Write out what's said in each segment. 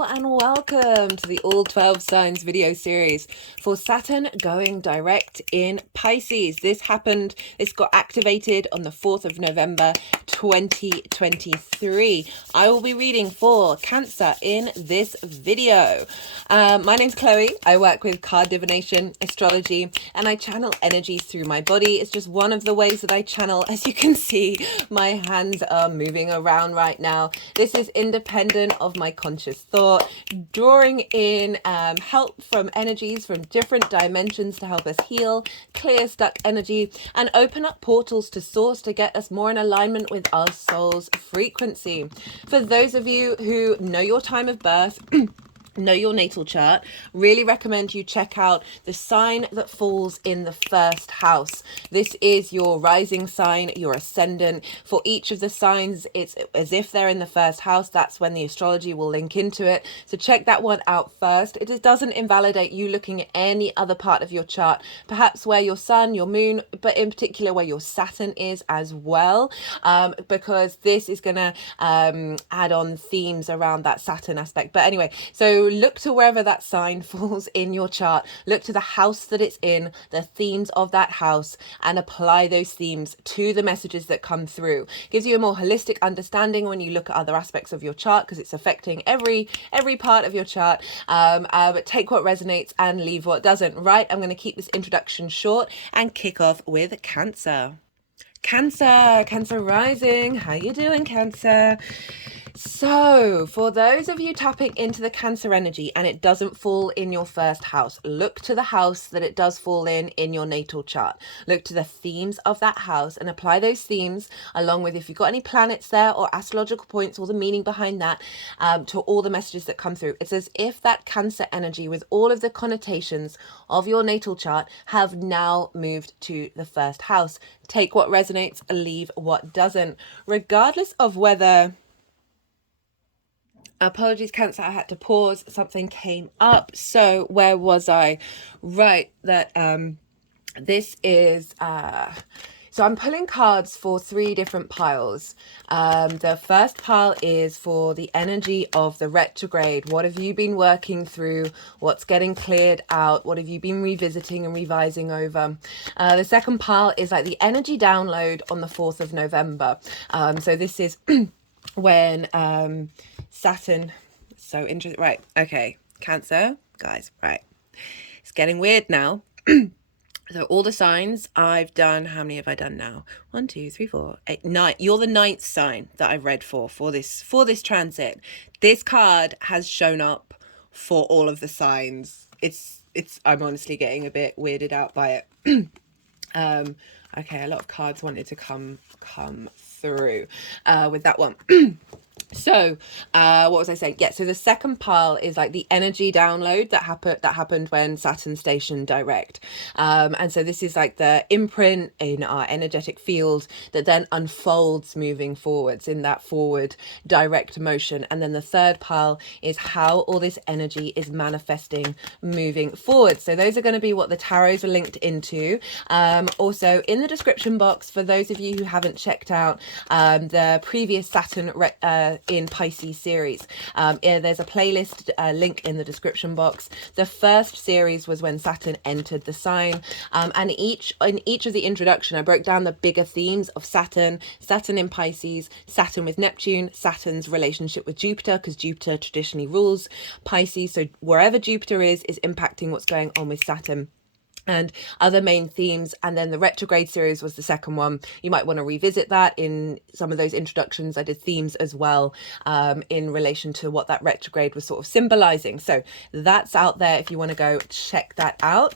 Hello and welcome to the All 12 Signs video series for Saturn going direct in Pisces. This got activated on the 4th of November 2023. I will be reading for Cancer in this video. My name's Chloe. I work with card divination, astrology, and I channel energies through my body. It's just one of the ways that I channel. As you can see, my hands are moving around right now. This is independent of my conscious thought, drawing in help from energies from different dimensions to help us heal, clear stuck energy, and open up portals to source to get us more in alignment with our soul's frequency. For those of you who know your time of birth, know your natal chart, really recommend you check out the sign that falls in the first house. This is your rising sign, your ascendant. For each of the signs, it's as if they're in the first house. That's when the astrology will link into it. So check that one out first. It doesn't invalidate you looking at any other part of your chart, perhaps where your sun, your moon, but in particular where your Saturn is as well, because this is going to add on themes around that Saturn aspect. But anyway, so look to wherever that sign falls in your chart, look to the house that it's in, the themes of that house, and apply those themes to the messages that come through. Gives you a more holistic understanding when you look at other aspects of your chart, because it's affecting every part of your chart. But take what resonates and leave what doesn't. Right, I'm going to keep this introduction short and kick off with Cancer. Cancer rising. How you doing, Cancer? So for those of you tapping into the Cancer energy and it doesn't fall in your first house, look to the house that it does fall in your natal chart. Look to the themes of that house and apply those themes along with, if you've got any planets there or astrological points or the meaning behind that, to all the messages that come through. It's as if that Cancer energy with all of the connotations of your natal chart have now moved to the first house. Take what resonates, leave what doesn't, regardless of whether... Apologies, Cancer, I had to pause. Something came up. So where was I? Right, that this is... So I'm pulling cards for 3 different piles. The first pile is for the energy of the retrograde. What have you been working through? What's getting cleared out? What have you been revisiting and revising over? The second pile is like the energy download on the 4th of November. So this is when Saturn... So interesting. Right. Okay. Cancer, guys. Right. It's getting weird now. So all the signs I've done, how many have I done now? 1, 2, 3, 4, 8, 9. You're the 9th sign that I've read for this transit. This card has shown up for all of the signs. I'm honestly getting a bit weirded out by it. Okay, a lot of cards wanted to come through with that one. So what was I saying? Yeah, so the second pile is like the energy download that happened when Saturn stationed direct, and so this is like the imprint in our energetic field that then unfolds moving forwards in that forward direct motion. And then the third pile is how all this energy is manifesting moving forward. So those are going to be what the tarots are linked into. Also in the description box, for those of you who haven't checked out the previous Saturn in Pisces series, there's a playlist link in the description box. The first series was when Saturn entered the sign, and in each of the introduction I broke down the bigger themes of Saturn in Pisces, Saturn with Neptune, Saturn's relationship with Jupiter, because Jupiter traditionally rules Pisces, so wherever Jupiter is impacting what's going on with Saturn, and other main themes. And then the retrograde series was the second one. You might want to revisit that. In some of those introductions I did themes as well, in relation to what that retrograde was sort of symbolizing. So that's out there if you want to go check that out.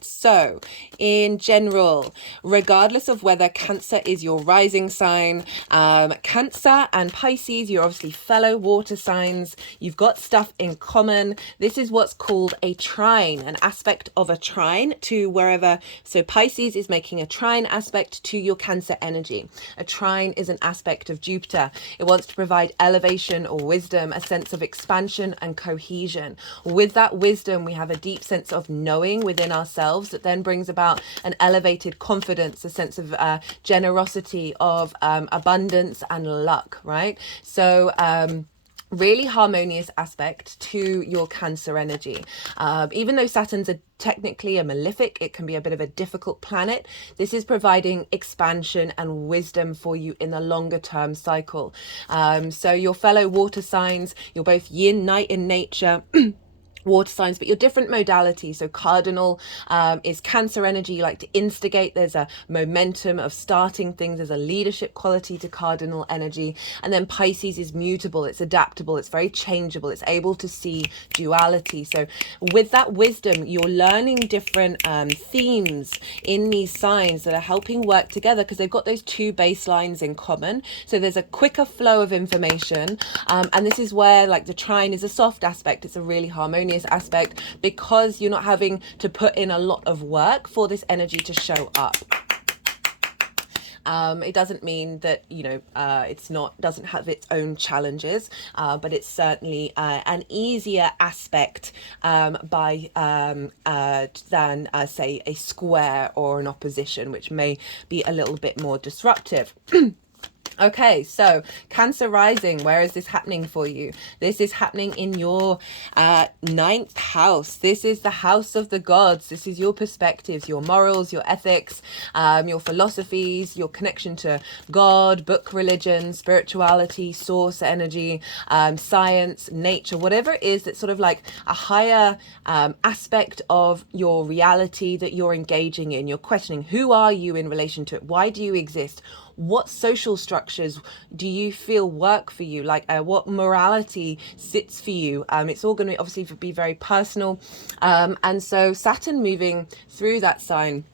So in general, regardless of whether Cancer is your rising sign, Cancer and Pisces, you're obviously fellow water signs. You've got stuff in common. This is what's called a trine, an aspect of a trine to wherever. So Pisces is making a trine aspect to your Cancer energy. A trine is an aspect of Jupiter. It wants to provide elevation or wisdom, a sense of expansion and cohesion. With that wisdom, we have a deep sense of knowing within ourselves that then brings about an elevated confidence, a sense of generosity, of abundance and luck, right? So really harmonious aspect to your Cancer energy. Even though Saturn's technically a malefic, it can be a bit of a difficult planet. This is providing expansion and wisdom for you in the longer term cycle. So your fellow water signs, you're both yin, night in nature. Water signs, but your different modalities. So cardinal is Cancer energy. You like to instigate. There's a momentum of starting things. There's a leadership quality to cardinal energy. And then Pisces is mutable. It's adaptable. It's very changeable. It's able to see duality. So with that wisdom, you're learning different themes in these signs that are helping work together, because they've got those two baselines in common. So there's a quicker flow of information. And this is where, like, the trine is a soft aspect. It's a really harmonious aspect, because you're not having to put in a lot of work for this energy to show up. It doesn't mean that, it's not, doesn't have its own challenges, but it's certainly an easier aspect than say a square or an opposition, which may be a little bit more disruptive. Okay, so Cancer rising, where is this happening for you? This is happening in your ninth house. This is the house of the gods. This is your perspectives, your morals, your ethics, your philosophies, your connection to God, book religion, spirituality, source energy, science, nature, whatever it is that's sort of like a higher aspect of your reality that you're engaging in. You're questioning, who are you in relation to it? Why do you exist? What social structures do you feel work for you? Like what morality sits for you? It's all going to obviously be very personal. And so Saturn moving through that sign.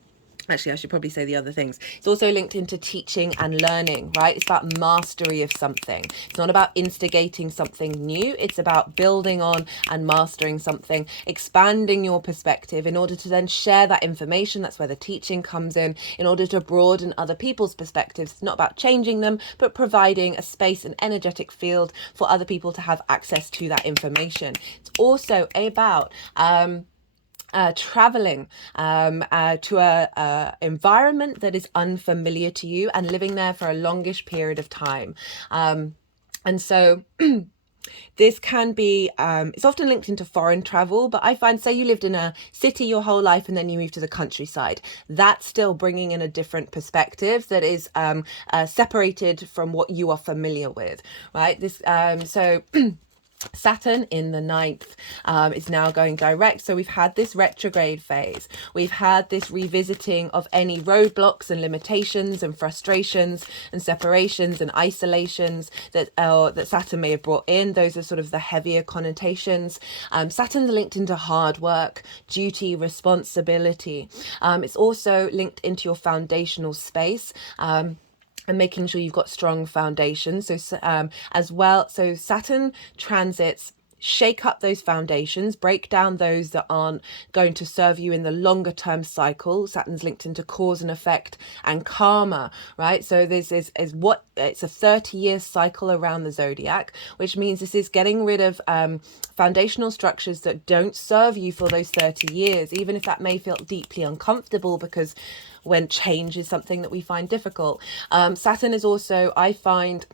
Actually, I should probably say the other things. It's also linked into teaching and learning, right? It's about mastery of something. It's not about instigating something new. It's about building on and mastering something, expanding your perspective in order to then share that information. That's where the teaching comes in order to broaden other people's perspectives. It's not about changing them, but providing a space, an energetic field for other people to have access to that information. It's also about traveling to a environment that is unfamiliar to you and living there for a longish period of time. And so this can be, it's often linked into foreign travel, but I find, say you lived in a city your whole life and then you move to the countryside, that's still bringing in a different perspective that is separated from what you are familiar with, right? This, so Saturn in the ninth is now going direct. So we've had this retrograde phase. We've had this revisiting of any roadblocks and limitations and frustrations and separations and isolations that Saturn may have brought in. Those are sort of the heavier connotations. Saturn's linked into hard work, duty, responsibility. It's also linked into your foundational space. And making sure you've got strong foundations. So as well, so Saturn transits shake up those foundations, break down those that aren't going to serve you in the longer term cycle. Saturn's linked into cause and effect and karma, right? So this is what it's a 30-year cycle around the zodiac, which means this is getting rid of foundational structures that don't serve you for those 30 years, even if that may feel deeply uncomfortable, because when change is something that we find difficult. Saturn is also, I find,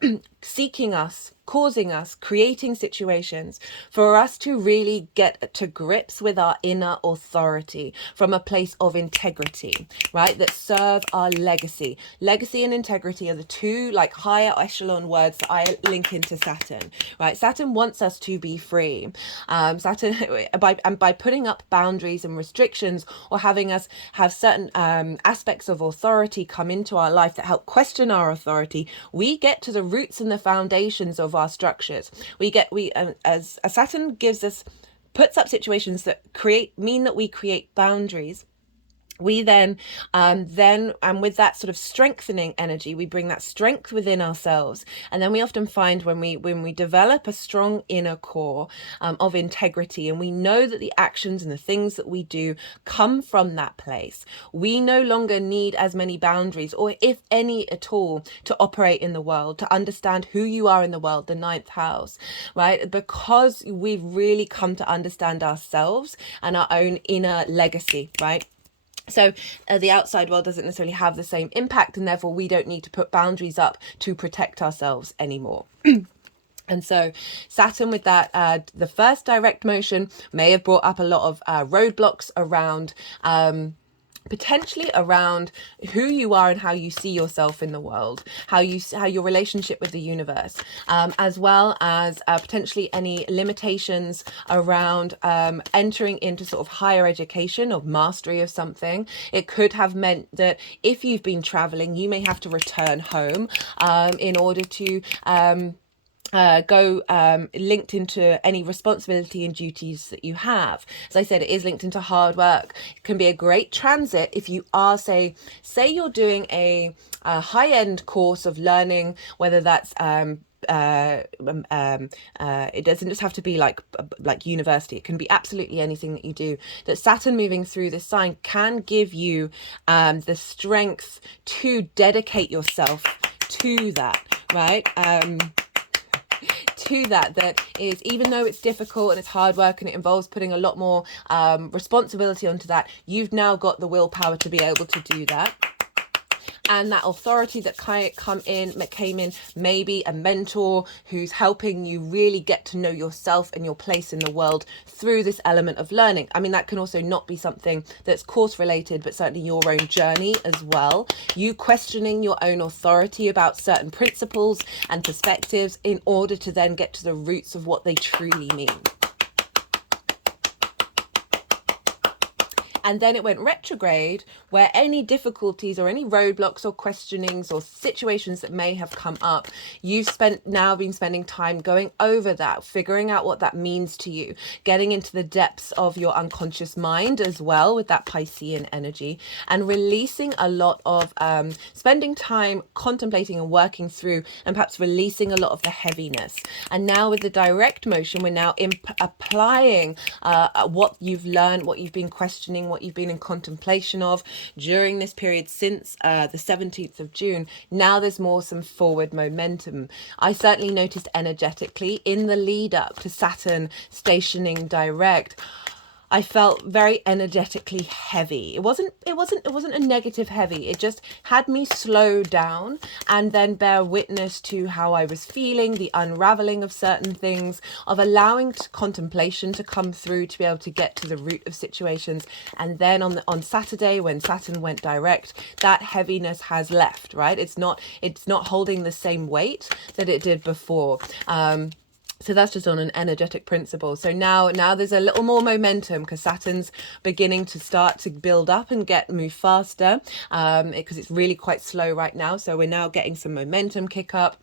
seeking us, causing us, creating situations for us to really get to grips with our inner authority from a place of integrity, right? That serve our legacy. Legacy and integrity are the two like higher echelon words that I link into Saturn, right? Saturn wants us to be free. Saturn, by putting up boundaries and restrictions, or having us have certain aspects of authority come into our life that help question our authority, we get to the roots and the foundations of our structures. As Saturn puts up situations that mean that we create boundaries. We then with that sort of strengthening energy, we bring that strength within ourselves. And then we often find when we develop a strong inner core of integrity, and we know that the actions and the things that we do come from that place, we no longer need as many boundaries, or if any at all, to operate in the world, to understand who you are in the world, the ninth house, right? Because we've really come to understand ourselves and our own inner legacy, right? So the outside world doesn't necessarily have the same impact, and therefore we don't need to put boundaries up to protect ourselves anymore. And so Saturn with that, the first direct motion may have brought up a lot of roadblocks around, potentially around who you are and how you see yourself in the world, how your relationship with the universe, as well as potentially any limitations around entering into sort of higher education or mastery of something. It could have meant that if you've been traveling, you may have to return home in order to go linked into any responsibility and duties that you have. As I said, it is linked into hard work. It can be a great transit if you are, say you're doing a high-end course of learning, whether that's it doesn't just have to be like university. It can be absolutely anything that you do. That Saturn moving through this sign can give you the strength to dedicate yourself to that, right? To that is, even though it's difficult and it's hard work and it involves putting a lot more responsibility onto that, you've now got the willpower to be able to do that. And that authority that came in, maybe a mentor who's helping you really get to know yourself and your place in the world through this element of learning. I mean, that can also not be something that's course related, but certainly your own journey as well. You questioning your own authority about certain principles and perspectives in order to then get to the roots of what they truly mean. And then it went retrograde, where any difficulties or any roadblocks or questionings or situations that may have come up, you've now been spending time going over that, figuring out what that means to you, getting into the depths of your unconscious mind as well with that Piscean energy, and releasing a lot of, spending time contemplating and working through, and perhaps releasing a lot of the heaviness. And now with the direct motion, we're now applying what you've learned, what you've been questioning, what you've been in contemplation of during this period since the 17th of June. Now there's some forward momentum. I certainly noticed energetically in the lead up to Saturn stationing direct, I felt very energetically heavy. It wasn't a negative heavy. It just had me slow down and then bear witness to how I was feeling, the unraveling of certain things, of allowing contemplation to come through to be able to get to the root of situations. And then on Saturday, when Saturn went direct, that heaviness has left, right? It's not holding the same weight that it did before. So that's just on an energetic principle. So now there's a little more momentum because Saturn's beginning to start to build up and move faster, because it's really quite slow right now. So we're now getting some momentum kick up.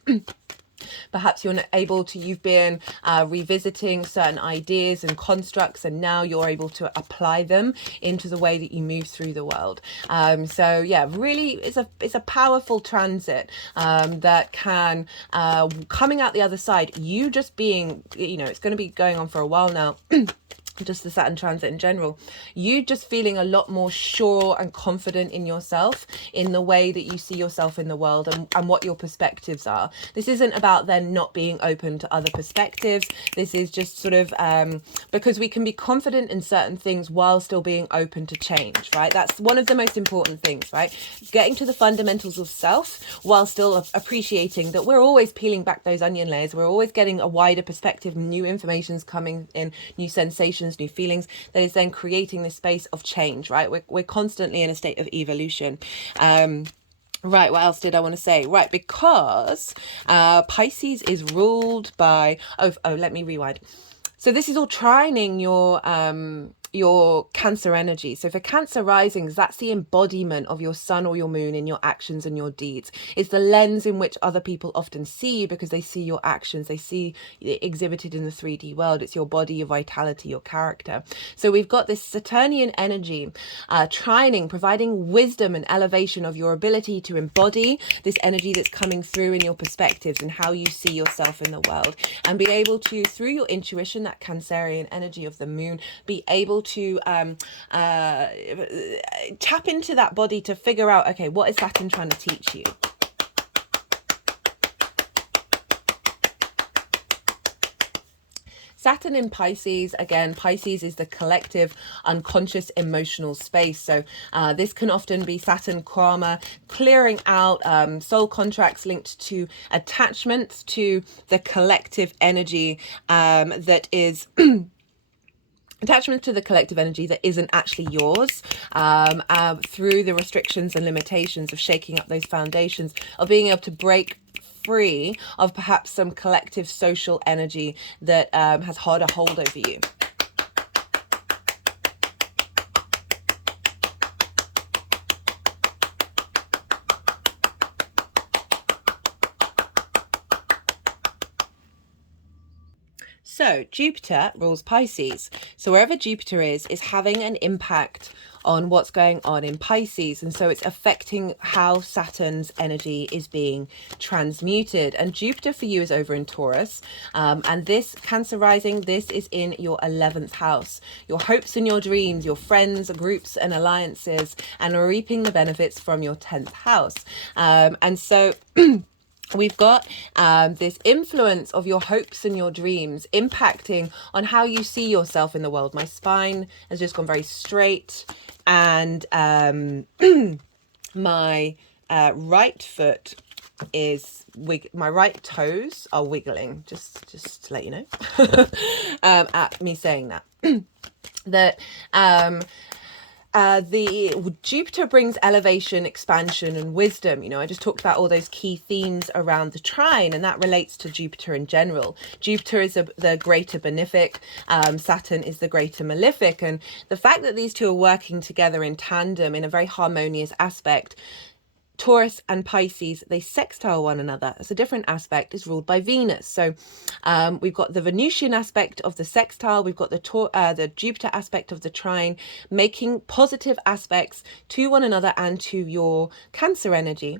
Perhaps you've been revisiting certain ideas and constructs, and now you're able to apply them into the way that you move through the world. So yeah, really it's a powerful transit that can, coming out the other side, you just being, it's going to be going on for a while now. Just the Saturn transit in general, you just feeling a lot more sure and confident in yourself, in the way that you see yourself in the world, and what your perspectives are. This isn't about then not being open to other perspectives. This is just sort of because we can be confident in certain things while still being open to change, right? That's one of the most important things, right? Getting to the fundamentals of self while still appreciating that we're always peeling back those onion layers. We're always getting a wider perspective, new information's coming in, new sensations, new feelings, that is then creating this space of change, right? We're constantly in a state of evolution. Right, what else did I want to say? Right, because Pisces is ruled by, let me rewind. So this is all trining your Cancer energy. So for Cancer risings, that's the embodiment of your sun or your moon in your actions and your deeds. It's the lens in which other people often see you, because they see your actions, they see it exhibited in the 3D world. It's your body, your vitality, your character. So we've got this Saturnian energy trining, providing wisdom and elevation of your ability to embody this energy that's coming through in your perspectives and how you see yourself in the world, and be able to, through your intuition, that Cancerian energy of the moon, be able to tap into that body to figure out, okay, what is Saturn trying to teach you? Saturn in Pisces, again, Pisces is the collective unconscious emotional space. So this can often be Saturn karma, clearing out soul contracts linked to attachments to the collective energy that is attachment to the collective energy that isn't actually yours, through the restrictions and limitations of shaking up those foundations, of being able to break free of perhaps some collective social energy that has had a hold over you. So Jupiter rules Pisces. So wherever Jupiter is having an impact on what's going on in Pisces. And so it's affecting how Saturn's energy is being transmuted. And Jupiter for you is over in Taurus. And this Cancer rising, this is in your 11th house. Your hopes and your dreams, your friends, groups and alliances, and reaping the benefits from your 10th house. And so we've got this influence of your hopes and your dreams impacting on how you see yourself in the world. My spine has just gone very straight, and my right foot is my right toes are wiggling, just to let you know, at me saying that. That the Jupiter brings elevation, expansion, and wisdom. You know, I just talked about all those key themes around the trine, and that relates to Jupiter in general. Jupiter is the greater benefic, Saturn is the greater malefic, and the fact that these two are working together in tandem in a very harmonious aspect. Taurus and Pisces, they sextile one another. It's a different aspect, is ruled by Venus. So we've got the Venusian aspect of the sextile, we've got the Jupiter aspect of the trine, making positive aspects to one another and to your Cancer energy.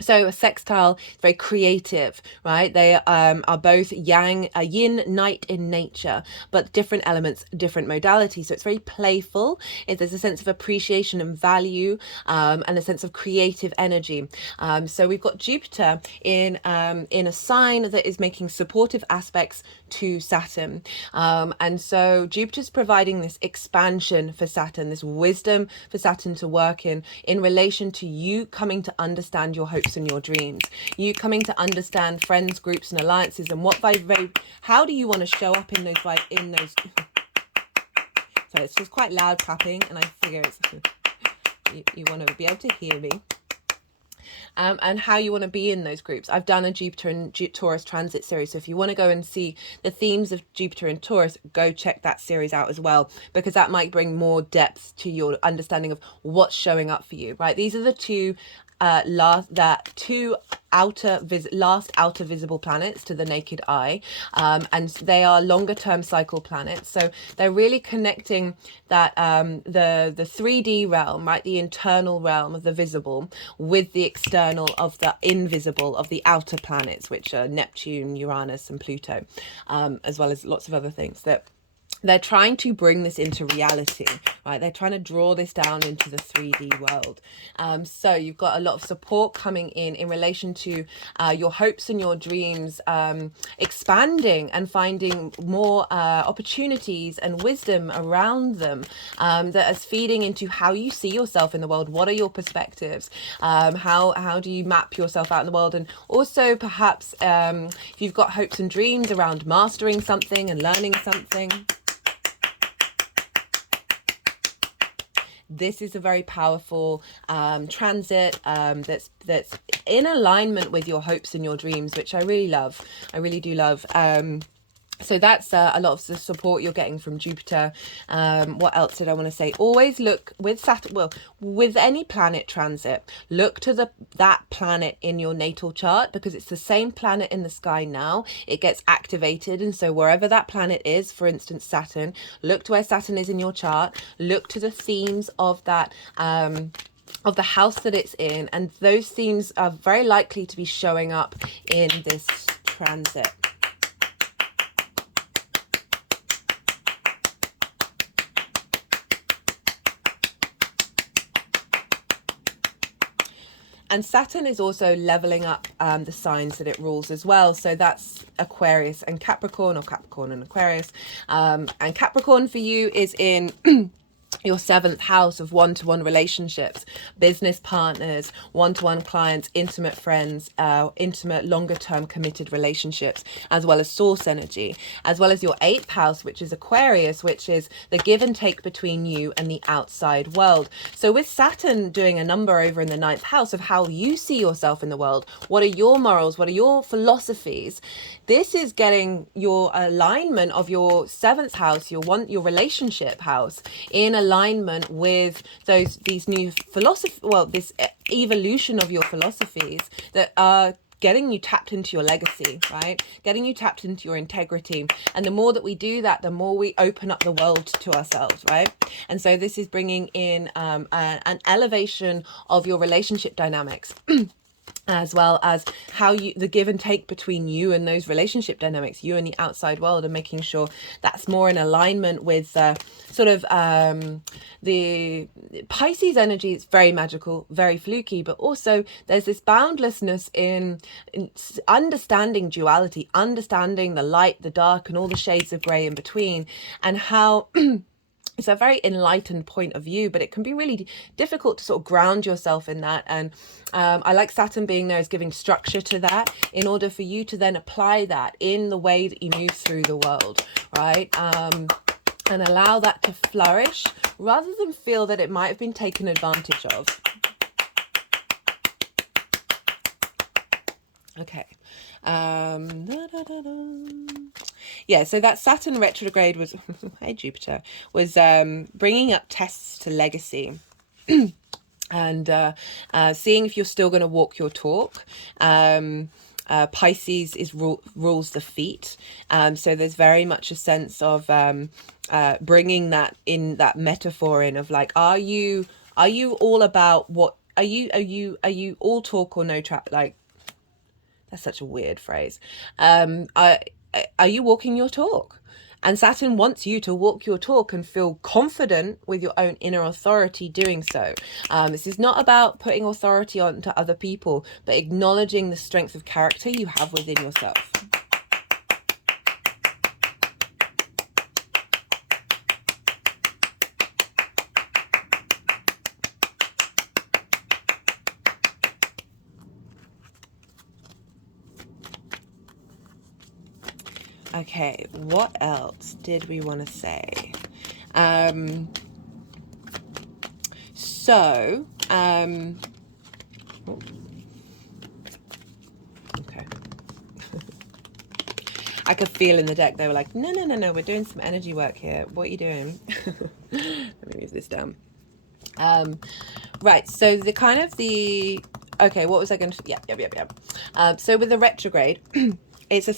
So a sextile is very creative, right? They are both yang, a yin, night in nature, but different elements, different modalities. So it's very playful. There's a sense of appreciation and value, and a sense of creative energy. So we've got Jupiter in a sign that is making supportive aspects to Saturn. And so Jupiter's providing this expansion for Saturn, this wisdom for Saturn to work in relation to you coming to understand your hopes and your dreams, you coming to understand friends, groups and alliances, and how do you want to show up in those so it's just quite loud clapping, and I figure you want to be able to hear me. And how you want to be in those groups. I've done a Jupiter and Taurus transit series, so if you want to go and see the themes of Jupiter and Taurus, go check that series out as well, because that might bring more depth to your understanding of what's showing up for you, right? These are the two last outer visible planets to the naked eye, and they are longer term cycle planets, so they're really connecting that the 3D realm, right, the internal realm of the visible, with the external of the invisible of the outer planets, which are Neptune, Uranus and Pluto, as well as lots of other things that they're trying to bring this into reality, right? They're trying to draw this down into the 3D world. So you've got a lot of support coming in relation to your hopes and your dreams, expanding and finding more opportunities and wisdom around them, that is feeding into how you see yourself in the world. What are your perspectives? How do you map yourself out in the world? And also perhaps if you've got hopes and dreams around mastering something and learning something, this is a very powerful transit that's in alignment with your hopes and your dreams, which I really love. I really do love. So that's a lot of the support you're getting from Jupiter. What else did I want to say? Always look with Saturn, well, with any planet transit, look to that planet in your natal chart, because it's the same planet in the sky now. It gets activated, and so wherever that planet is, for instance Saturn, look to where Saturn is in your chart. Look to the themes of that of the house that it's in, and those themes are very likely to be showing up in this transit. And Saturn is also leveling up the signs that it rules as well. So that's Aquarius and Capricorn, or Capricorn and Aquarius. And Capricorn for you is in your 7th house of one-to-one relationships, business partners, one-to-one clients, intimate friends, intimate longer-term committed relationships, as well as source energy, as well as your 8th house, which is Aquarius, which is the give and take between you and the outside world. So with Saturn doing a number over in the 9th house of how you see yourself in the world, what are your morals, what are your philosophies, this is getting your alignment of your 7th house, your relationship house, in alignment with these new philosophy, well, this evolution of your philosophies that are getting you tapped into your legacy, right? Getting you tapped into your integrity. And the more that we do that, the more we open up the world to ourselves, right? And so this is bringing in an elevation of your relationship dynamics. As well as how the give and take between you and those relationship dynamics, you and the outside world, and making sure that's more in alignment with sort of the Pisces energy. It's very magical, very fluky, but also there's this boundlessness in understanding duality, understanding the light, the dark, and all the shades of grey in between, and how it's a very enlightened point of view, but it can be really difficult to sort of ground yourself in that. And I like Saturn being there as giving structure to that in order for you to then apply that in the way that you move through the world, right? And allow that to flourish rather than feel that it might have been taken advantage of. Okay. Yeah, so that Saturn retrograde was hey Jupiter, was bringing up tests to legacy. And seeing if you're still going to walk your talk. Pisces rules the feet, so there's very much a sense of bringing that in, that metaphor in of like, are you all about what are you all talk or no trap? Like, that's such a weird phrase. Are you walking your talk? And Saturn wants you to walk your talk and feel confident with your own inner authority doing so. This is not about putting authority onto other people, but acknowledging the strength of character you have within yourself. Okay, what else did we want to say? Okay. I could feel in the deck, they were like, no, we're doing some energy work here. What are you doing? Let me move this down. Right, so okay, what was I going to, yeah. So with the retrograde, it's a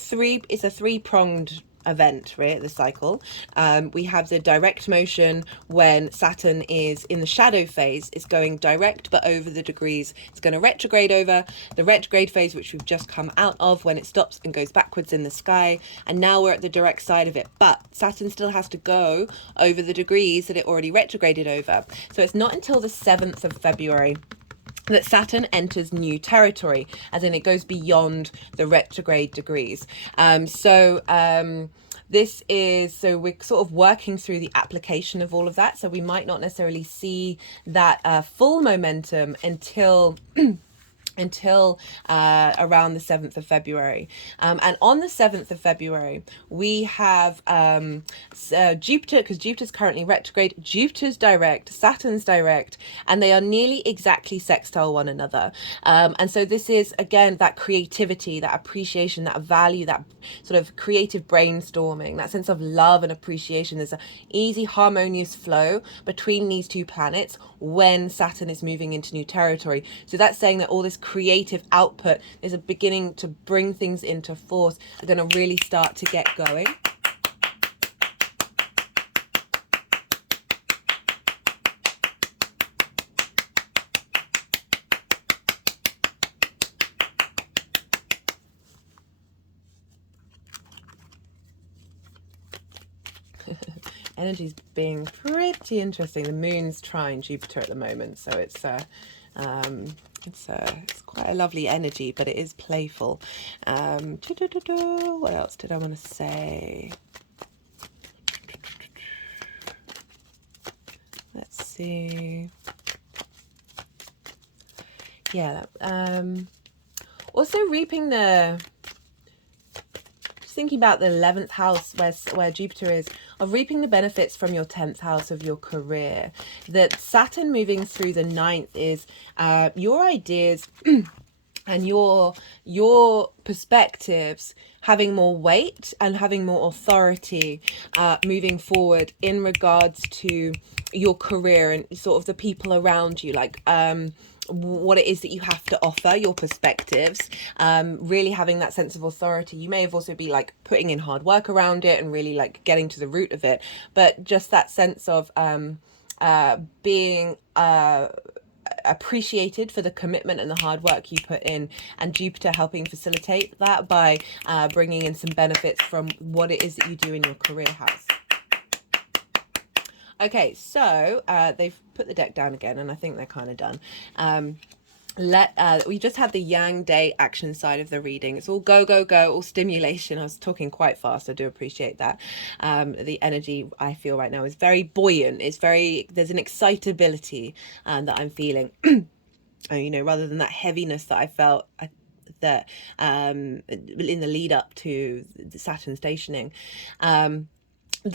three-pronged event, right? The cycle. We have the direct motion when Saturn is in the shadow phase. It's going direct but over the degrees. It's going to retrograde over the retrograde phase, which we've just come out of, when it stops and goes backwards in the sky, and now we're at the direct side of it, but Saturn still has to go over the degrees that it already retrograded over. So it's not until the 7th of February that Saturn enters new territory, as in it goes beyond the retrograde degrees. This is, so we're sort of working through the application of all of that. So we might not necessarily see that full momentum until around the 7th of February. And on the 7th of February, we have Jupiter, because Jupiter's currently retrograde, Jupiter's direct, Saturn's direct, and they are nearly exactly sextile one another. And so this is, again, that creativity, that appreciation, that value, that sort of creative brainstorming, that sense of love and appreciation. There's an easy, harmonious flow between these two planets when Saturn is moving into new territory. So that's saying that all this creative output is a beginning to bring things into force, are going to really start to get going. Energy's being pretty interesting. The moon's trine Jupiter at the moment, so it's It's quite a lovely energy, but it is playful. What else did I want to say? Let's see. Yeah. Also reaping the... Thinking about the 11th house where Jupiter is, of reaping the benefits from your 10th house of your career. That Saturn moving through the 9th is your ideas and your perspectives having more weight and having more authority moving forward in regards to your career and sort of the people around you, like what it is that you have to offer, your perspectives, really having that sense of authority. You may have also be like putting in hard work around it and really like getting to the root of it, but just that sense of being appreciated for the commitment and the hard work you put in, and Jupiter helping facilitate that by bringing in some benefits from what it is that you do in your career house. Okay, so they've put the deck down again, and I think they're kind of done. We just had the Yang Day action side of the reading. It's all go, go, go, all stimulation. I was talking quite fast. I do appreciate that. The energy I feel right now is very buoyant. There's an excitability that I'm feeling. You know, rather than that heaviness that I felt that in the lead up to the Saturn stationing. We've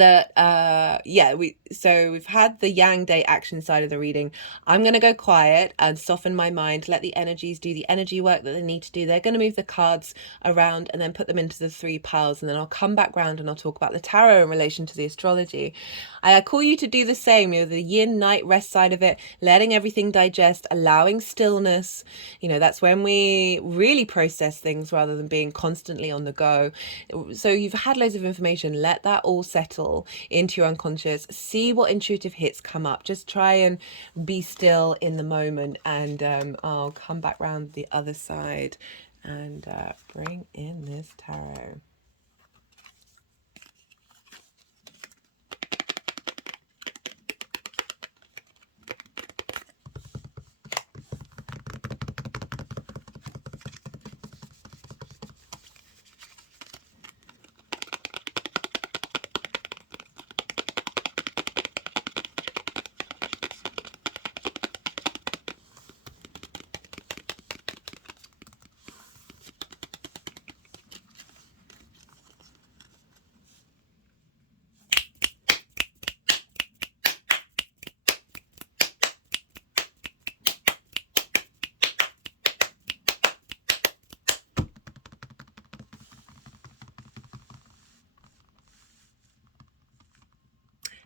had the Yang Day action side of the reading. I'm going to go quiet and soften my mind, let the energies do the energy work that they need to do. They're going to move the cards around and then put them into the 3 piles, and then I'll come back round and I'll talk about the tarot in relation to the astrology. I call you to do the same, you know, the yin night rest side of it, letting everything digest, allowing stillness. You know, that's when we really process things rather than being constantly on the go. So you've had loads of information, let that all settle into your unconscious. See what intuitive hits come up. Just try and be still in the moment, and I'll come back round the other side and bring in this tarot.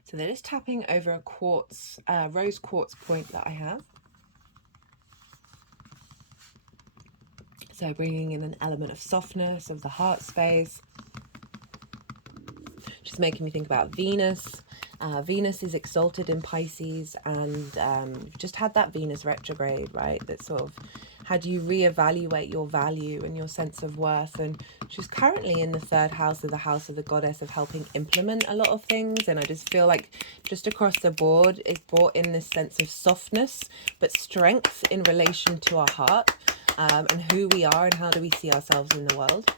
So they're just tapping over a quartz, rose quartz point that I have. So bringing in an element of softness, of the heart space. Just making me think about Venus. Venus is exalted in Pisces, and you've just had that Venus retrograde, right? That sort of had you reevaluate your value and your sense of worth. And she's currently in the 3rd house of the house of the goddess, of helping implement a lot of things. And I just feel like just across the board, it's brought in this sense of softness, but strength in relation to our heart, and who we are and how do we see ourselves in the world.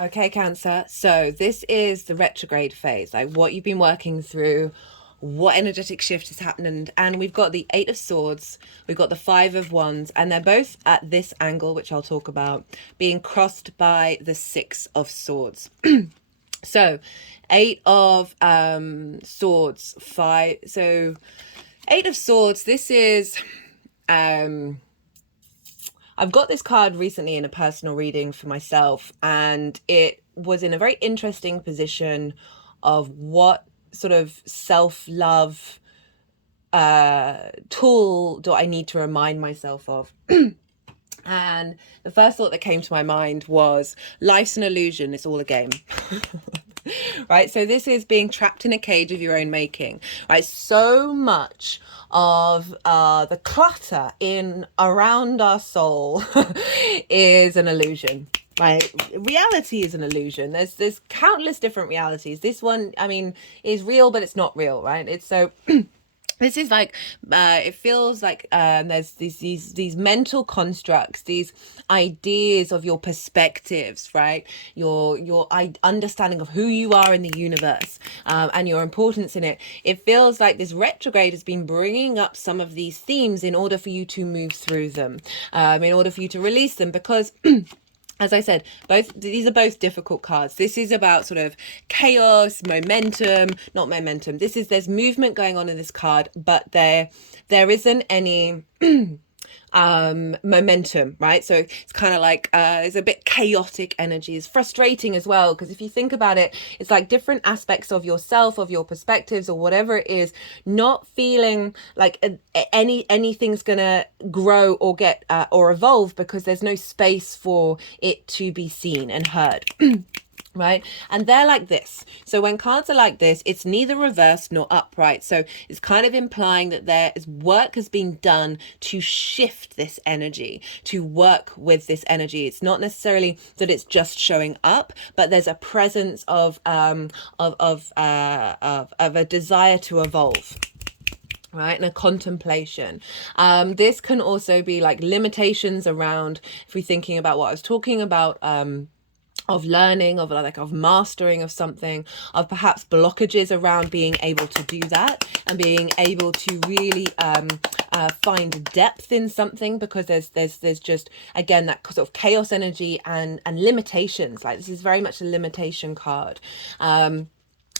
Okay, Cancer. So this is the retrograde phase, like what you've been working through, what energetic shift has happened. And we've got the Eight of Swords, we've got the Five of Wands, and they're both at this angle, which I'll talk about, being crossed by the Six of Swords. So Eight of Swords, five. So Eight of Swords, this is... I've got this card recently in a personal reading for myself, and it was in a very interesting position of what sort of self-love tool do I need to remind myself of. And the first thought that came to my mind was, life's an illusion, it's all a game. Right, so this is being trapped in a cage of your own making, right? So much of the clutter in around our soul is an illusion. Right, reality is an illusion. There's countless different realities. This one, I mean, is real, but it's not real, right? It's so this is like it feels like there's these mental constructs, these ideas of your perspectives, right? Your understanding of who you are in the universe, and your importance in it. It feels like this retrograde has been bringing up some of these themes in order for you to move through them, in order for you to release them, because as I said, these are both difficult cards. This is about sort of chaos, momentum, not momentum. There's movement going on in this card, but there isn't any momentum, right? So it's kind of like there's a bit chaotic energy. It's frustrating as well, because if you think about it, it's like different aspects of yourself, of your perspectives, or whatever it is, not feeling like anything's gonna grow or get or evolve, because there's no space for it to be seen and heard. Right, and they're like this. So when cards are like this, it's neither reversed nor upright. So it's kind of implying that there is work has been done to shift this energy, to work with this energy. It's not necessarily that it's just showing up, but there's a presence of a desire to evolve, right, and a contemplation. This can also be like limitations around, if we're thinking about what I was talking about, of learning, of mastering of something, of perhaps blockages around being able to do that, and being able to really find depth in something, because there's just, again, that sort of chaos energy and limitations. Like, this is very much a limitation card.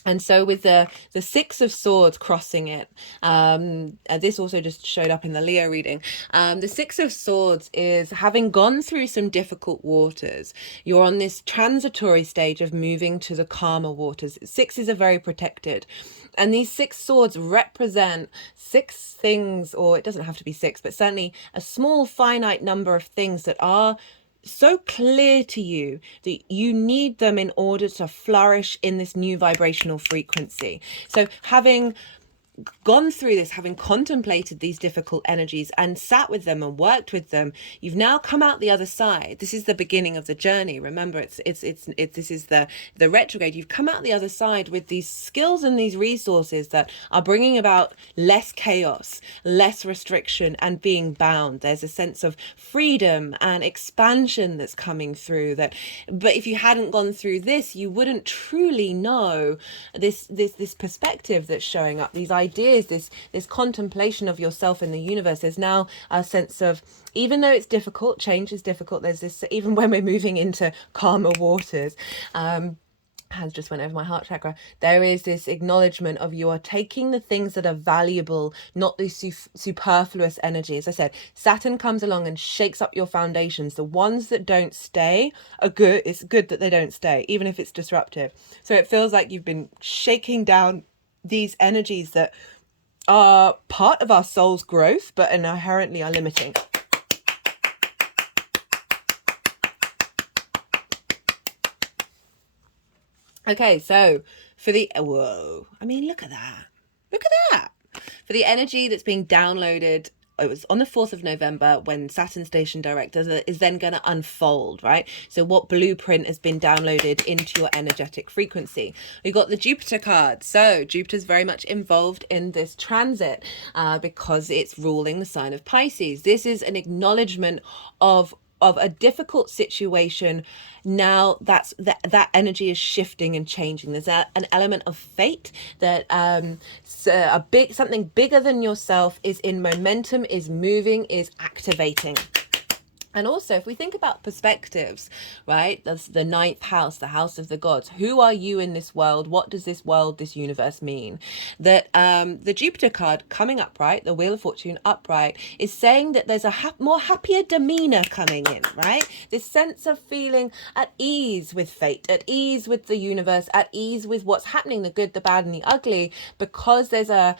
And so with the Six of Swords crossing it, this also just showed up in the Leo reading. The Six of Swords is having gone through some difficult waters. You're on this transitory stage of moving to the calmer waters. Sixes are very protected. And these Six Swords represent six things, or it doesn't have to be six, but certainly a small finite number of things that are so clear to you that you need them in order to flourish in this new vibrational frequency. So having gone through this, having contemplated these difficult energies and sat with them and worked with them, you've now come out the other side. This is the beginning of the journey. Remember, this is the retrograde. You've come out the other side with these skills and these resources that are bringing about less chaos, less restriction, and being bound. There's a sense of freedom and expansion that's coming through that. But if you hadn't gone through this, you wouldn't truly know this perspective that's showing up, these ideas, this contemplation of yourself in the universe. There's now a sense of, even though it's difficult, change is difficult, there's this, even when we're moving into calmer waters, hands just went over my heart chakra, there is this acknowledgement of, you are taking the things that are valuable, not the superfluous energy. As I said, Saturn comes along and shakes up your foundations. The ones that don't stay are good. It's good that they don't stay, even if it's disruptive. So it feels like you've been shaking down these energies that are part of our soul's growth, but inherently are limiting. Okay, so for the, whoa, I mean, look at that. Look at that. For the energy that's being downloaded, it was on the 4th of November when Saturn Station Direct is then going to unfold, right? So what blueprint has been downloaded into your energetic frequency? We got the Jupiter card. So Jupiter's very much involved in this transit because it's ruling the sign of Pisces. This is an acknowledgement of a difficult situation. Now that energy is shifting and changing. There's an element of fate that so something bigger than yourself is in momentum, is moving, is activating. And also, if we think about perspectives, right? That's the ninth house, the house of the gods. Who are you in this world? What does this world, this universe mean? That the Jupiter card coming upright, the Wheel of Fortune upright, is saying that there's a more happier demeanor coming in, right? This sense of feeling at ease with fate, at ease with the universe, at ease with what's happening, the good, the bad, and the ugly, because there's a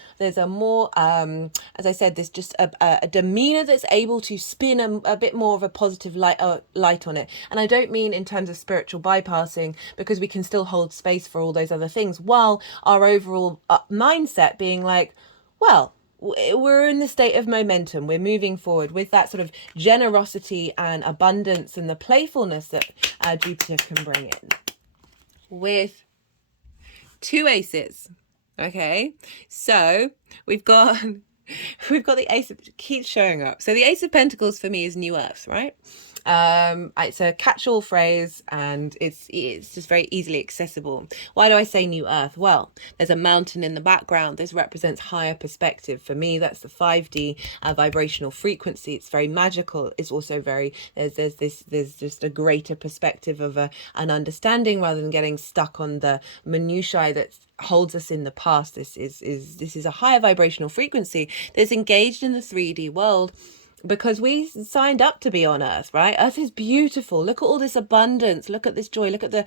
more, as I said, there's just a demeanor that's able to spin a bit more of a positive light on it. And I don't mean in terms of spiritual bypassing, because we can still hold space for all those other things, while our overall mindset being like, well, we're in the state of momentum, we're moving forward with that sort of generosity and abundance and the playfulness that Jupiter can bring in. With two aces, okay, so we've got the ace of, keeps showing up. So the Ace of Pentacles for me is New Earth, right? It's a catch-all phrase, and it's just very easily accessible. Why do I say New Earth? Well, there's a mountain in the background. This represents higher perspective. For me, that's the 5D vibrational frequency. It's very magical. It's also very, there's just a greater perspective of an understanding, rather than getting stuck on the minutiae that holds us in the past. This is a higher vibrational frequency that's engaged in the 3D world, because we signed up to be on Earth, right? Earth is beautiful. Look at all this abundance. Look at this joy. Look at the,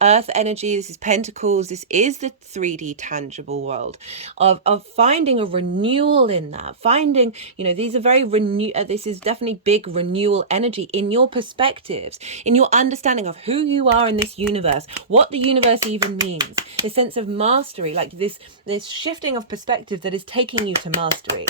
Earth energy. This is Pentacles. This is the 3D tangible world of finding a renewal in that. Finding, these are very this is definitely big renewal energy in your perspectives, in your understanding of who you are in this universe, what the universe even means. The sense of mastery, like this shifting of perspective that is taking you to mastery.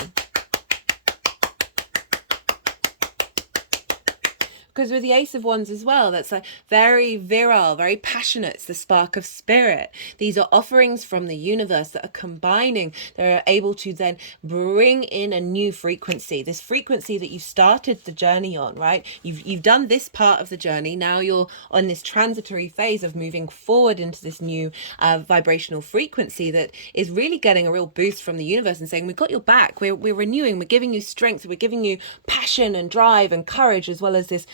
Because with the Ace of Wands as well, that's like very virile, very passionate. It's the spark of spirit. These are offerings from the universe that are combining, that are able to then bring in a new frequency. This frequency that you started the journey on, right? You've done this part of the journey. Now you're on this transitory phase of moving forward into this new vibrational frequency that is really getting a real boost from the universe and saying, we've got your back. We're renewing. We're giving you strength. We're giving you passion and drive and courage, as well as this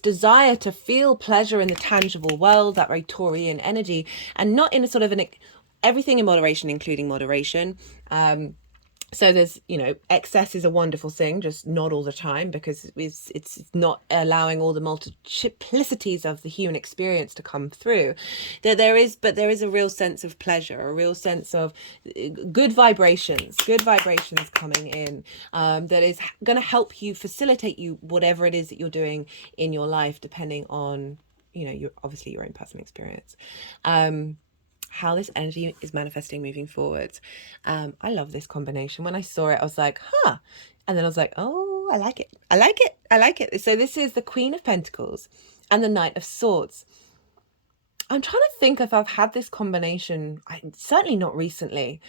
desire to feel pleasure in the tangible world, that very Taurian energy, and not in a sort of everything in moderation, including moderation. So there's, excess is a wonderful thing, just not all the time, because it's not allowing all the multiplicities of the human experience to come through. There is a real sense of pleasure, a real sense of good vibrations coming in, that is going to help you, facilitate you, whatever it is that you're doing in your life, depending on, your obviously your own personal experience. How this energy is manifesting moving forward. I love this combination. When I saw it, I was like, huh. And then I was like, oh, I like it. So this is the Queen of Pentacles and the Knight of Swords. I'm trying to think if I've had this combination. Certainly not recently.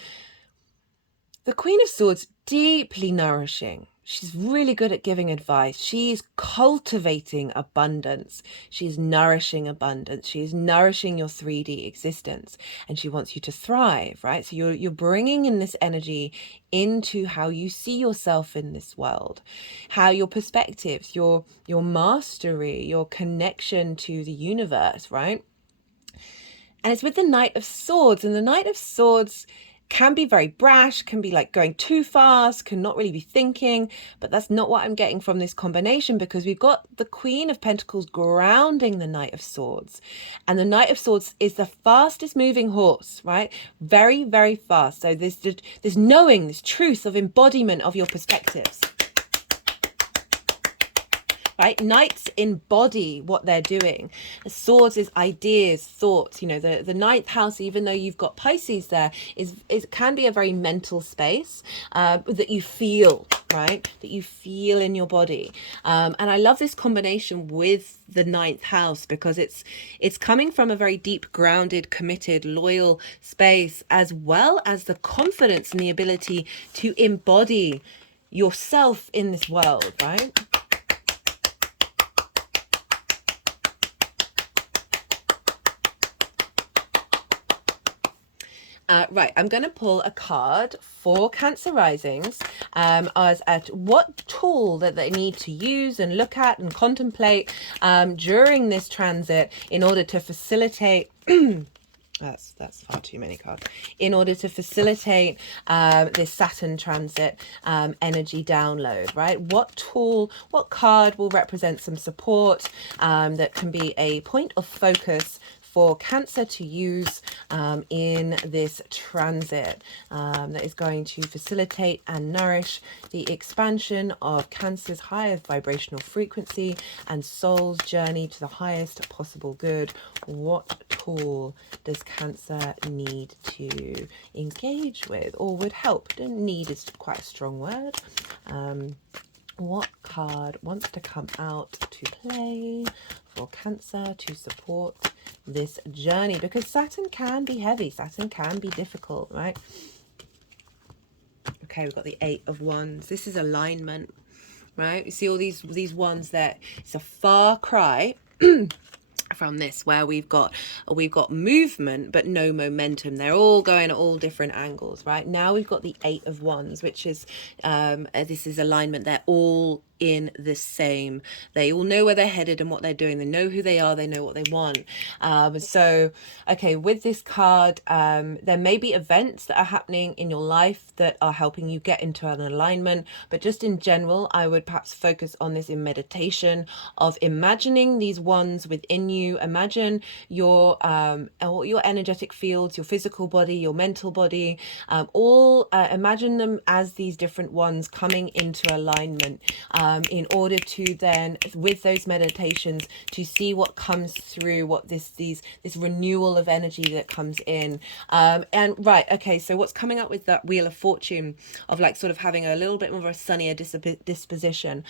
The Queen of Swords, deeply nourishing. She's really good at giving advice. She's cultivating abundance. She's nourishing abundance. She's nourishing your 3D existence, and she wants you to thrive, right? So you're bringing in this energy into how you see yourself in this world, how your perspectives, your mastery, your connection to the universe, right? And it's with the Knight of Swords, and the Knight of Swords can be very brash, can be like going too fast, can not really be thinking, but that's not what I'm getting from this combination, because we've got the Queen of Pentacles grounding the Knight of Swords, and the Knight of Swords is the fastest moving horse, right? Very, very fast. So this knowing, this truth of embodiment of your perspectives. Right? Knights embody what they're doing. The swords is ideas, thoughts. The ninth house, even though you've got Pisces there, is can be a very mental space that you feel, right? That you feel in your body. And I love this combination with the ninth house, because it's coming from a very deep, grounded, committed, loyal space, as well as the confidence and the ability to embody yourself in this world, right? Right, I'm going to pull a card for Cancer risings as at what tool that they need to use and look at and contemplate during this transit in order to facilitate. That's far too many cards. In order to facilitate this Saturn transit energy download, right? What tool, what card will represent some support that can be a point of focus for Cancer to use in this transit that is going to facilitate and nourish the expansion of Cancer's higher vibrational frequency and soul's journey to the highest possible good. What tool does Cancer need to engage with or would help? Need is quite a strong word. What card wants to come out to play for Cancer to support this journey? Because Saturn can be heavy, Saturn can be difficult, right? Okay, we've got the 8 of Wands. This is alignment, right? You see all these ones that it's a far cry from this, where we've got movement but no momentum. They're all going at all different angles. Right now we've got the 8 of Wands, which is this is alignment. They're all in the same, they all know where they're headed and what they're doing. They know who they are, they know what they want. So okay, with this card, there may be events that are happening in your life that are helping you get into an alignment, but just in general, I would perhaps focus on this in meditation of imagining these ones within you. Imagine your energetic fields, your physical body, your mental body, all imagine them as these different ones coming into alignment, in order to then, with those meditations, to see what comes through, what this renewal of energy that comes in. And right, okay, so what's coming up with that Wheel of Fortune of like sort of having a little bit more of a sunnier disposition,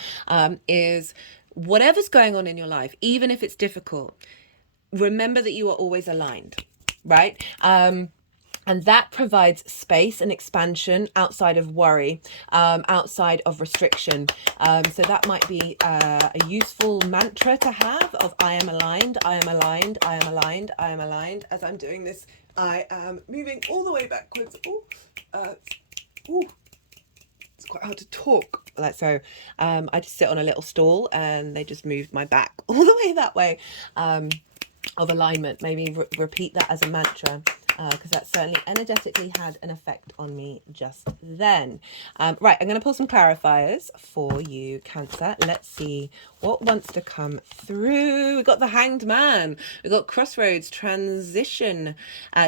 is whatever's going on in your life, even if it's difficult, remember that you are always aligned, right? And that provides space and expansion outside of worry, outside of restriction. So that might be a useful mantra to have of I am aligned, I am aligned, I am aligned, I am aligned. As I'm doing this, I am moving all the way backwards. It's quite hard to talk. Like so, I just sit on a little stool and they just moved my back all the way that way. Of alignment, maybe repeat that as a mantra, because that certainly energetically had an effect on me just then. Right, I'm going to pull some clarifiers for you, Cancer. Let's see what wants to come through. We've got the Hanged Man, we've got crossroads, transition,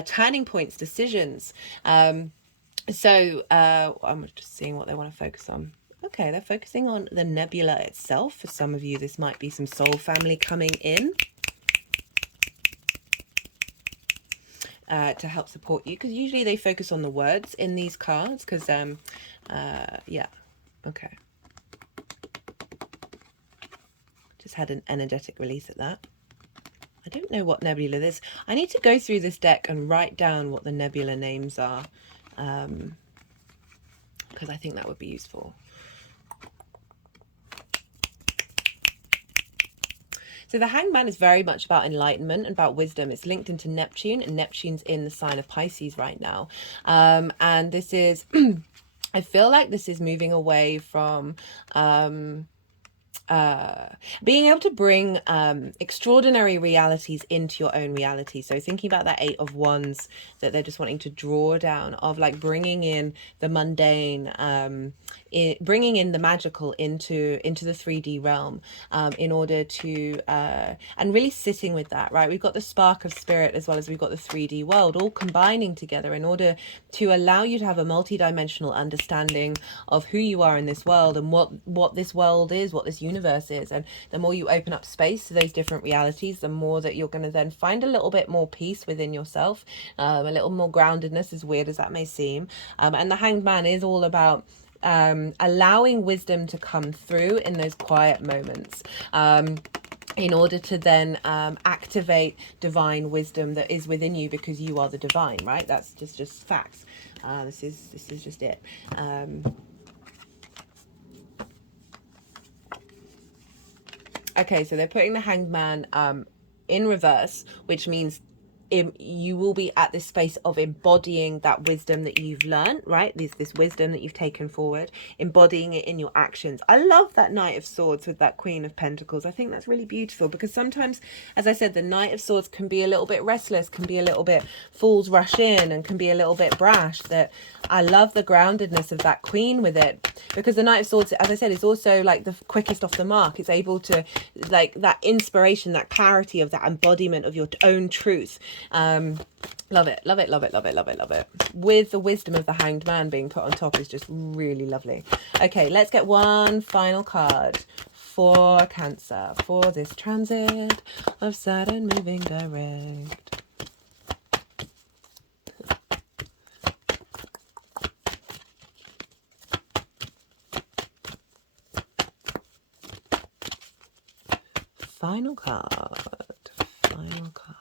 turning points, decisions. So I'm just seeing what they want to focus on. Okay, they're focusing on the nebula itself. For some of you, this might be some soul family coming in. To help support you, because usually they focus on the words in these cards, because yeah, okay, just had an energetic release at that. I don't know what nebula this, I need to go through this deck and write down what the nebula names are, because I think that would be useful. So the Hanged Man is very much about enlightenment and about wisdom. It's linked into Neptune, and Neptune's in the sign of Pisces right now. And this is, I feel like this is moving away from being able to bring extraordinary realities into your own reality. So thinking about that 8 of Wands that they're just wanting to draw down, of like bringing in the mundane, bringing in the magical into the 3D realm, in order to and really sitting with that, right? We've got the spark of spirit as well as we've got the 3D world all combining together in order to allow you to have a multi-dimensional understanding of who you are in this world and what this world is, what this universe is. And the more you open up space to those different realities, the more that you're going to then find a little bit more peace within yourself, a little more groundedness, as weird as that may seem. And the Hanged Man is all about allowing wisdom to come through in those quiet moments, in order to then activate divine wisdom that is within you, because you are the divine, right? That's just facts. This is just it. Okay, so they're putting the Hanged Man in reverse, which means you will be at this space of embodying that wisdom that you've learned, right? This wisdom that you've taken forward, embodying it in your actions. I love that Knight of Swords with that Queen of Pentacles. I think that's really beautiful, because sometimes, as I said, the Knight of Swords can be a little bit restless, can be a little bit fools rush in, and can be a little bit brash. That I love the groundedness of that Queen with it, because the Knight of Swords, as I said, is also like the quickest off the mark. It's able to, like, that inspiration, that clarity of that embodiment of your own truth. Love it, love it, love it, love it, love it, love it. With the wisdom of the Hanged Man being put on top is just really lovely. Okay, let's get one final card for Cancer for this transit of Saturn moving direct. Final card. Final card.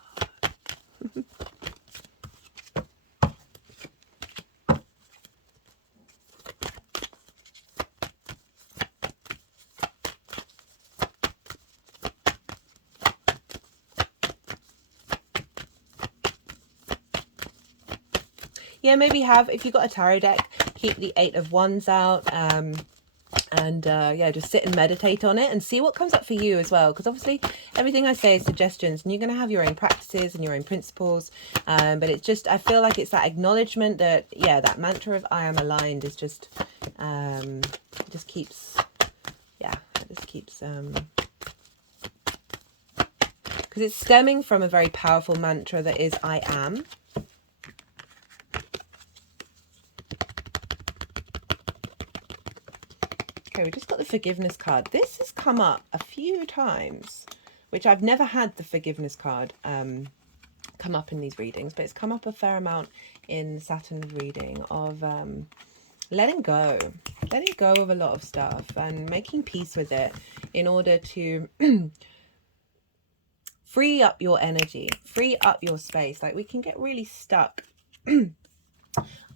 Yeah, maybe if you've got a tarot deck, keep the 8 of Wands out. Yeah, just sit and meditate on it and see what comes up for you as well, because obviously everything I say is suggestions, and you're going to have your own practices and your own principles, but it's just, I feel like it's that acknowledgement that, yeah, that mantra of I am aligned is just keeps, yeah, it just keeps, because it's stemming from a very powerful mantra that is I am. Okay, we just got the forgiveness card. This has come up a few times, which I've never had the forgiveness card come up in these readings, but it's come up a fair amount in the Saturn reading of letting go of a lot of stuff and making peace with it in order to free up your energy, free up your space. Like, we can get really stuck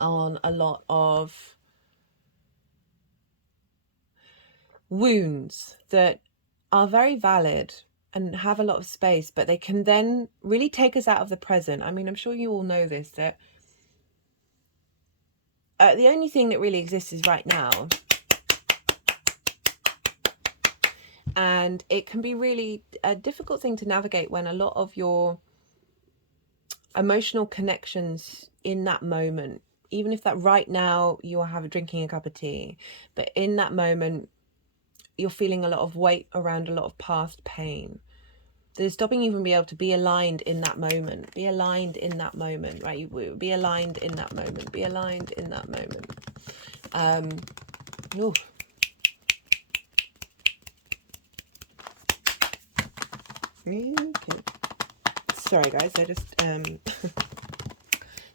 on a lot of wounds that are very valid and have a lot of space, but they can then really take us out of the present. I mean, I'm sure you all know this, that the only thing that really exists is right now. And it can be really a difficult thing to navigate when a lot of your emotional connections in that moment, even if that right now you're drinking a cup of tea, but in that moment you're feeling a lot of weight around a lot of past pain that is stopping you from being able to be aligned in that moment. Be aligned in that moment, right? Be aligned in that moment. Be aligned in that moment. Ooh. Okay. Sorry guys, I just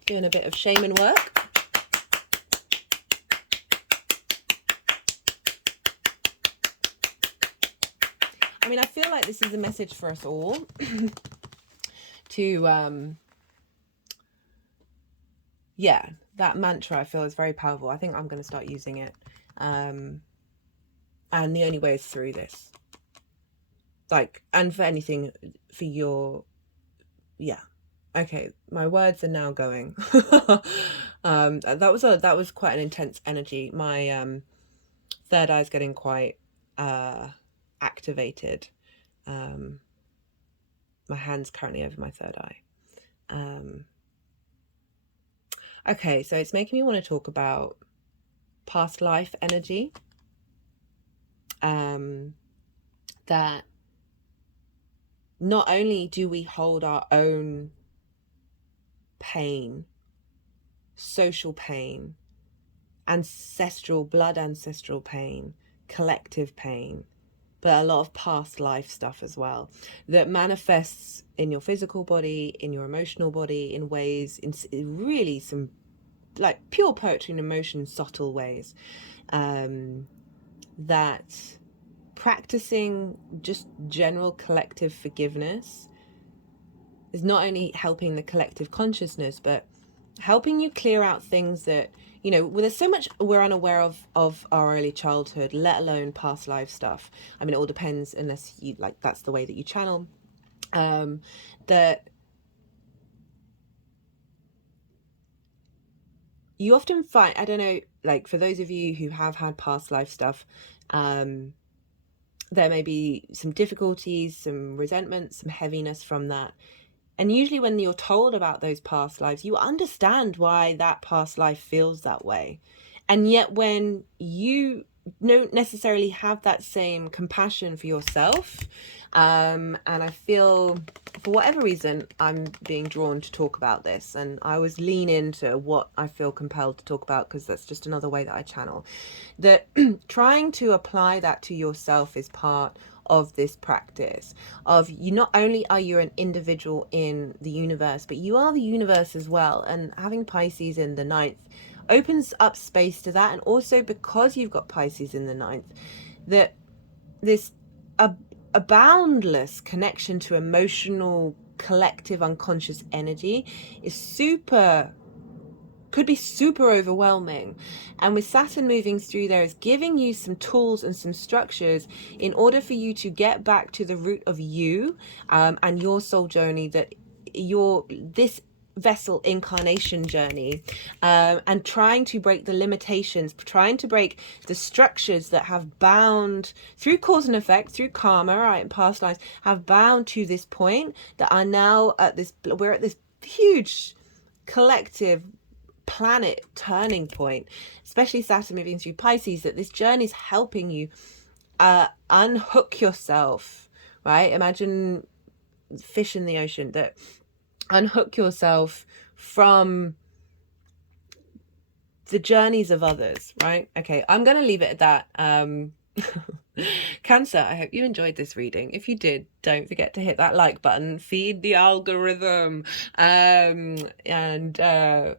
doing a bit of shaman work. I mean, I feel like this is a message for us all to, yeah, that mantra I feel is very powerful. I think I'm going to start using it. And the only way is through this. Like, and for anything, for your, yeah. Okay, my words are now going. That was quite an intense energy. My third eye's getting quite activated. My hand's currently over my third eye. Okay, so it's making me want to talk about past life energy. That not only do we hold our own pain, social pain, blood ancestral pain, collective pain, but a lot of past life stuff as well that manifests in your physical body, in your emotional body, in ways, in really some like pure poetry and emotion, subtle ways, that practicing just general collective forgiveness is not only helping the collective consciousness, but helping you clear out things that, you know, there's so much we're unaware of our early childhood, let alone past life stuff. I mean, it all depends, unless you, like, that's the way that you channel, that you often find, I don't know, like for those of you who have had past life stuff, there may be some difficulties, some resentment, some heaviness from that. And usually when you're told about those past lives, you understand why that past life feels that way. And yet when you don't necessarily have that same compassion for yourself, and I feel for whatever reason I'm being drawn to talk about this, and I always lean into what I feel compelled to talk about because that's just another way that I channel, that trying to apply that to yourself is part of this practice of, you not only are you an individual in the universe, but you are the universe as well. And having Pisces in the ninth opens up space to that. And also because you've got Pisces in the ninth, that this a boundless connection to emotional collective unconscious energy is could be super overwhelming. And with Saturn moving through there, is giving you some tools and some structures in order for you to get back to the root of you, and your soul journey, that this vessel incarnation journey, and trying to break the limitations, trying to break the structures that have bound through cause and effect, through karma, right, in past lives, have bound to this point, that are now we're at this huge collective planet turning point, especially Saturn moving through Pisces, that this journey is helping you unhook yourself, right? Imagine fish in the ocean, that unhook yourself from the journeys of others, right? Okay, I'm going to leave it at that. Cancer, I hope you enjoyed this reading. If you did, don't forget to hit that like button, feed the algorithm, and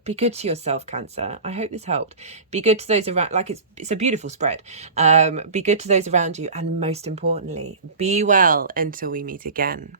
be good to yourself, Cancer. I hope this helped. Be good to those around, like it's a beautiful spread. Be good to those around you, and most importantly, be well until we meet again.